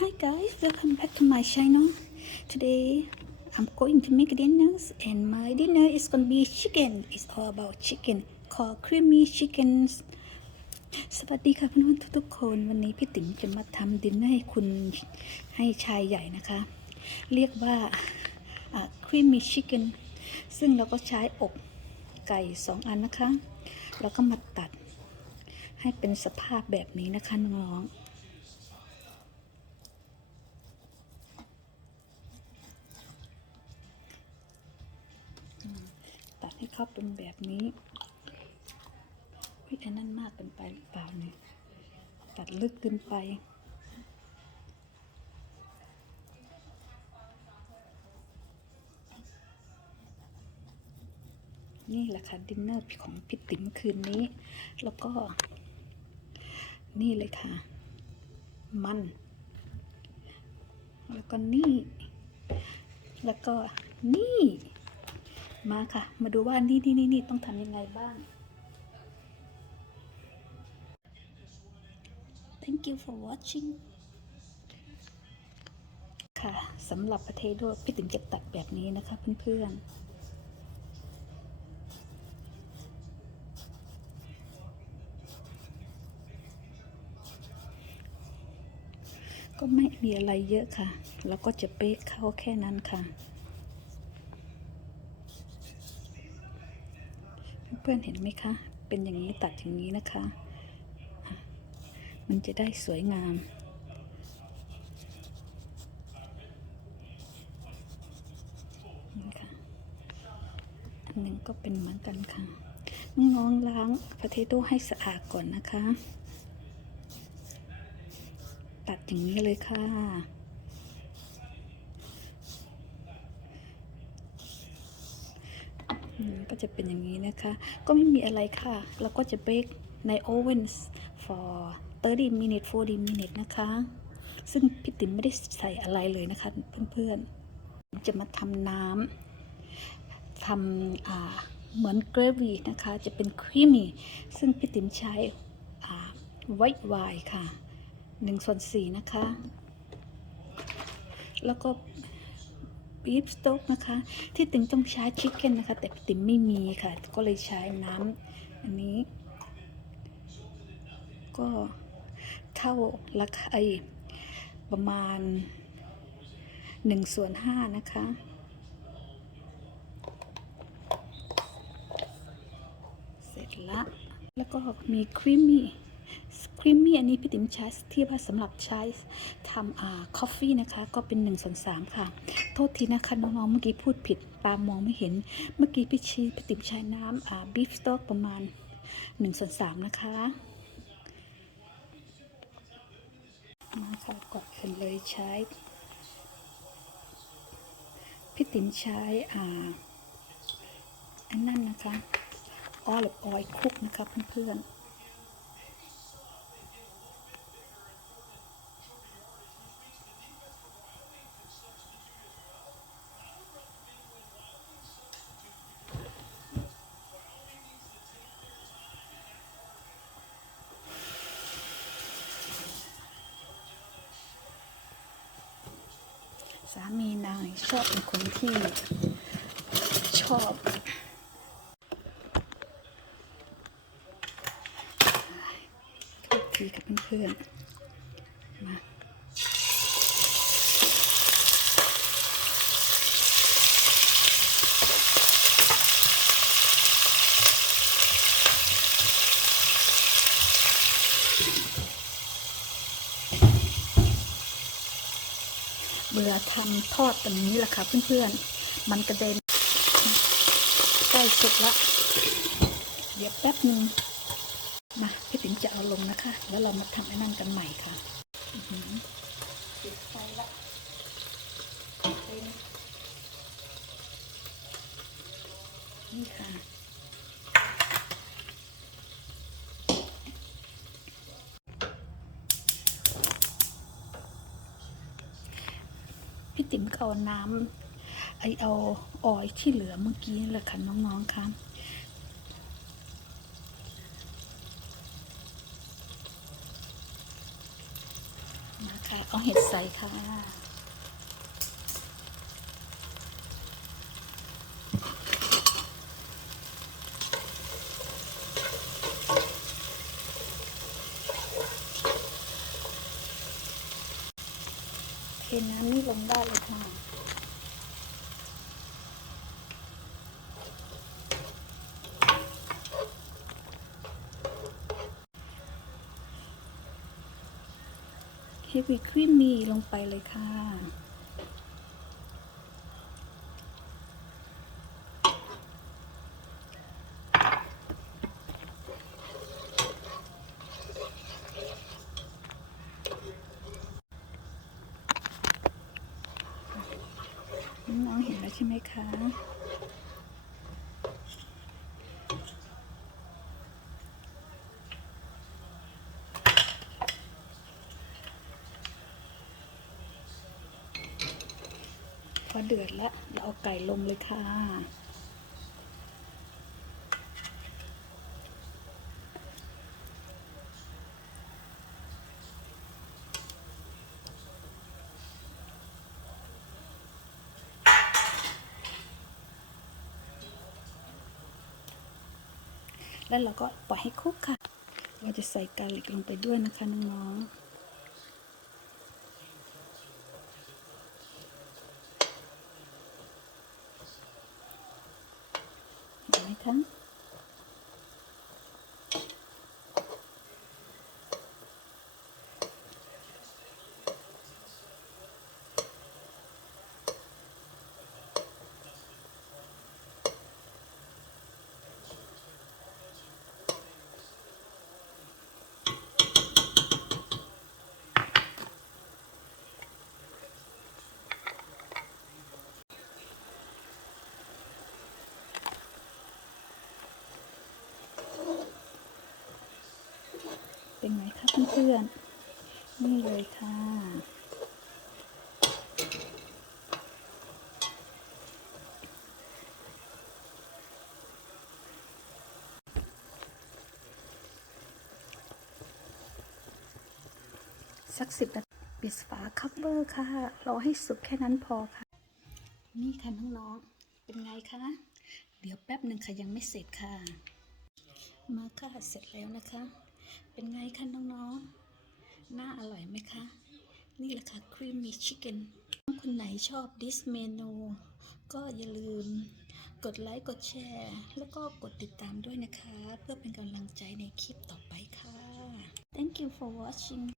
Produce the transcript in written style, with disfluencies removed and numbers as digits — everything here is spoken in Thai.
Hi guys, welcome back to my channel. Today I'm going to make dinners and my dinner is gonna be chicken. It's all about chicken called creamy chicken. สวัสดีค่ะเพื่อนๆทุกๆคนวันนี้พี่ติ๋มจะมาทำดินเนอร์ให้คุณให้ชายใหญ่นะคะเรียกว่าcreamy chicken ซึ่งเราก็ใช้อกไก่2 อันนะคะแล้วก็มาตัดให้เป็นสภาพแบบนี้นะคะน้องๆตัดให้เข้าเป็นแบบนี้อันนั้นมากเกินไปหรือเปล่าเนี่ยตัดลึกเกินไปนี่แหละค่ะดินเนอร์ของพี่ติ๋มคืนนี้แล้วก็นี่เลยค่ะมันแล้วก็นี่แล้วก็นี่มาค่ะมาดูว่านี่ต้องทำยังไงบ้าง Thank you for watching ค่ะสำหรับประเทศด้วยพี่ติ๋มจะตัดแบบนี้นะคะเพื่อนๆก็ไม่มีอะไรเยอะค่ะแล้วก็จะเบคเข้าแค่นั้นค่ะเพื่อนๆเห็นไหมคะเป็นอย่างนี้ตัดอย่างนี้นะคะมันจะได้สวยงามนี่ค่ะอันหนึ่งก็เป็นเหมือนกันค่ะน้องล้างพาเทโต้ให้สะอาดก่อนนะคะตัดอย่างนี้เลยค่ะก็จะเป็นอย่างนี้นะคะก็ไม่มีอะไรค่ะเราก็จะเบคในโอเวน for 30 minutes 40 minutes นะคะซึ่งพี่ติ๋มไม่ได้ใส่อะไรเลยนะคะเพื่อนๆจะมาทำน้ำทำเหมือนเกรวี่นะคะจะเป็นครีมมี่ซึ่งพี่ติ๋มใช้ไวท์ไวน์ค่ะ1/4นะคะแล้วก็บีฟสต๊อกนะคะที่ติ๋มต้องใช้ชิคเก้นนะคะแต่ติ๋มไม่มีค่ะก็เลยใช้น้ำอันนี้ก็เท่าราคาประมาณ1/5นะคะเสร็จละแล้วก็มีครีมมี่อันนี้พี่ติ๋มใช้ที่ว่าสำหรับใช้ทำคอฟฟี่นะคะก็เป็น1/3ค่ะโทษทีนะคะน้องๆเมื่อกี้พูดผิดตามองไม่เห็นเมื่อกี้พี่ติ๋มใช้น้ำบีฟสต๊อกประมาณ1/3นะคะมาค่ะก่อนอื่นเลยใช้พี่ติ๋มใช้อันนั้นนะคะออลิฟออยล์คลุกนะคะเพื่อนๆสามีนางชอบเป็นคนที่ชอบทุกทีกับเพื่อนๆมาเบื่อทำทอดตรงนี้แหละค่ะเพื่อนๆมันกระเด็นใกล้สุกละเดี๋ยวแป๊บนึงมาพี่ติ๋มจะเอาลงนะคะแล้วเรามาทำไอ้นั่นกันใหม่ค่ะปิดไฟละนี่ค่ะพี่ติ๋มก็เอาน้ำเอาออยที่เหลือเมื่อกี้แหละค่ะน้องๆค่ะมาค่ะอ เอาเห็ดใส่ค่ะเทน้ำนี่ลงได้เลยค่ะเฮฟวี่ครีมมี่ลงไปเลยค่ะน้องเห็นแล้วใช่ไหมคะพอเดือดแล้วเราเอาไก่ลงเลยค่ะแล้วเราก็ปล่อยให้คลุกค่ะเราจะใส่กาลิกลงไปด้วยนะคะน้องๆเห็นไหมคะเป็นไงคะเพื่อนๆนี่เลยค่ะสัก10 นาทีปิดฝาคัพเวอร์ค่ะรอให้สุกแค่นั้นพอค่ะนี่ค่ะน้องๆเป็นไงคะเดี๋ยวแป๊บหนึ่งค่ะยังไม่เสร็จค่ะมาค่ะเสร็จแล้วนะคะเป็นไงคะน้องๆน่าอร่อยไหมคะนี่แหละค่ะครีมมี่ชิคเก้นคนไหนชอบดิสเมนูก็อย่าลืมกดไลค์กดแชร์แล้วก็กดติดตามด้วยนะคะเพื่อเป็นกำลังใจในคลิปต่อไปค่ะ Thank you for watching